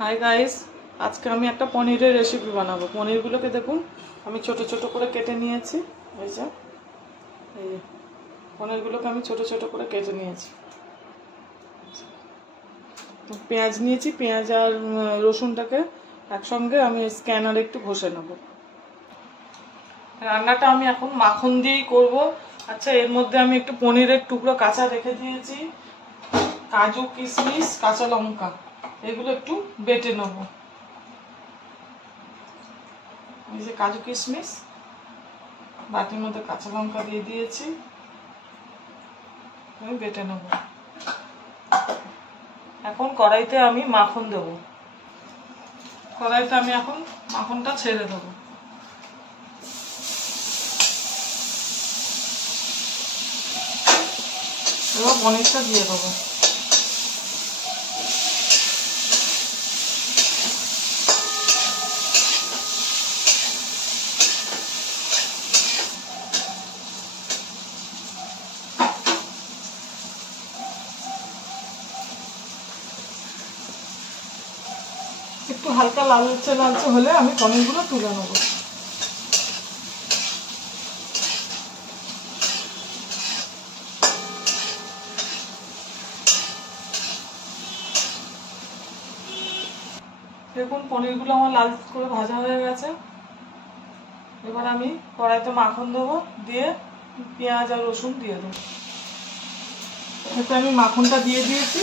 Hi guys, আজকে আমি একটা পনিরের রেসিপি বানাবো। পনিরগুলোকে দেখুন আমি ছোট ছোট করে কেটে নিয়েছি। এই যে পনিরগুলোকে আমি ছোট ছোট করে কেটে নিয়েছি। পেঁয়াজ নিয়েছি, পেঁয়াজ আর রসুনটাকে একসঙ্গে আমি স্ক্যানারে একটু ঘষে নেব। রান্নাটা আমি এখন মাখন দিয়েই করব। আচ্ছা, এর মধ্যে আমি একটু পনিরের টুকরো কাঁচা রেখে দিয়েছি, কাজু কিশমিশ কাঁচা লঙ্কা এগুলো একটু বেটে নেব। এই যে কাজু কিশমিশ, বাটির মধ্যে কাঁচা লঙ্কা দিয়ে দিয়েছি, আমি বেটে নেব। এখন কড়াইতে আমি মাখন দেব। কড়াইতে আমি এখন মাখনটা ছেড়ে দেবো। এবার পনিরটা দিয়ে দেবো। একটু হালকা লালচে লালচে হলে আমি পনিরগুলো তুলে নেব। দেখুন পনিরগুলো আমার লাল করে ভাজা হয়ে গেছে। এবার আমি কড়াইতে মাখন দেবো, দিয়ে পেঁয়াজ আর রসুন দিয়ে দেবো। এতে আমি মাখনটা দিয়ে দিয়েছি।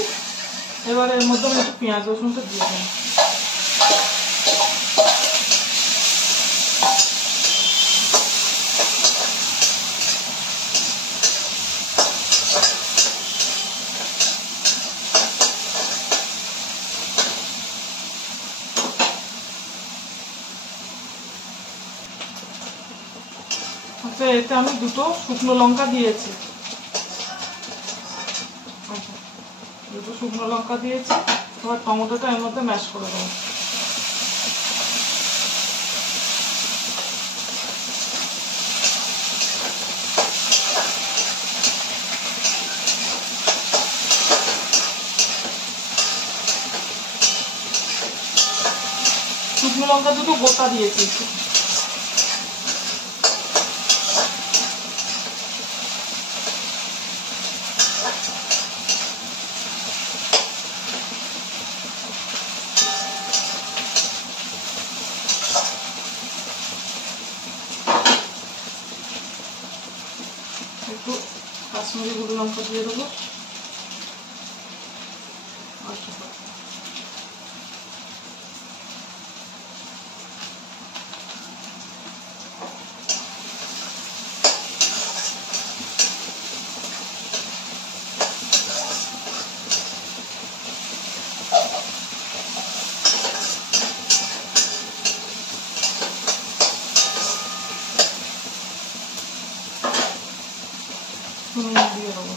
এবার এর মধ্যে আমি একটু পেঁয়াজ রসুনটা দিয়ে দেবো। আচ্ছা, এতে আমি দুটো শুকনো লঙ্কা দিয়েছি। দুটো শুকনো লঙ্কা দিয়েছি। এবার টমেটোটা এর মধ্যে ম্যাশ করে দেবো। শুকনো লঙ্কা দুটো গোটা দিয়েছি। একটু কাশ্মীরি গুঁড়ো লঙ্কা দিয়ে দেবো। দিয়ে দেবো।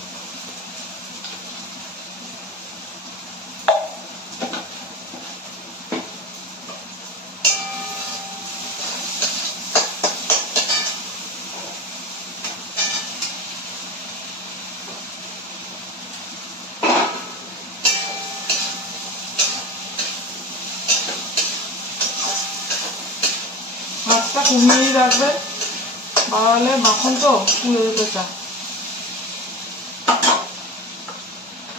মাছটা কমিয়েই রাখবে, বাড়ালে মাখন তো পুড়ে যেতে চায়।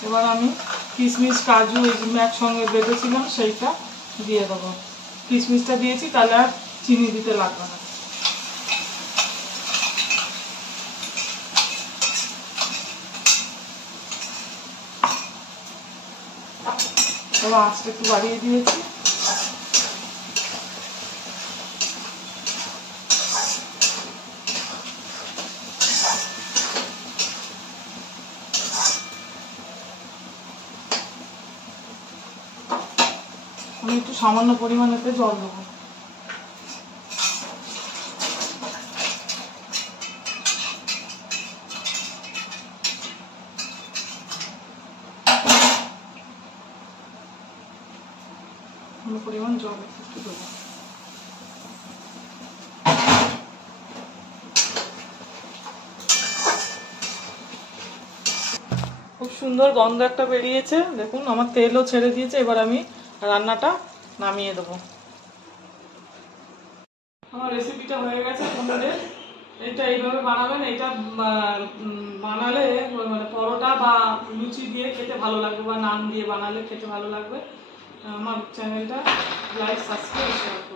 এবার আমি কিশমিশ কাজু এইগুলো একসঙ্গে বেঁধেছিলাম সেইটা দিয়ে দেবো। কিশমিশটা দিয়েছি, তাহলে আর চিনি দিতে লাগবে না। এবার আঁচটা একটু বাড়িয়ে দিয়েছি। আমি একটু সামান্য পরিমাণেতে জল দেবো। পরিমাণ জল একটু দেবো। খুব সুন্দর গন্ধ একটা বেরিয়েছে, দেখুন আমার তেলও ছেড়ে দিয়েছে। এবার আমি রান্নাটা নামিয়ে দেবো। আমার রেসিপিটা হয়ে গেছে পনিরের। এটা এইভাবে বানাবেন। এটা বানালে মানে পরোটা বা লুচি দিয়ে খেতে ভালো লাগবে, বা নান দিয়ে বানালে খেতে ভালো লাগবে। আমার চ্যানেলটা লাইক, সাবস্ক্রাইব, শেয়ার করুন।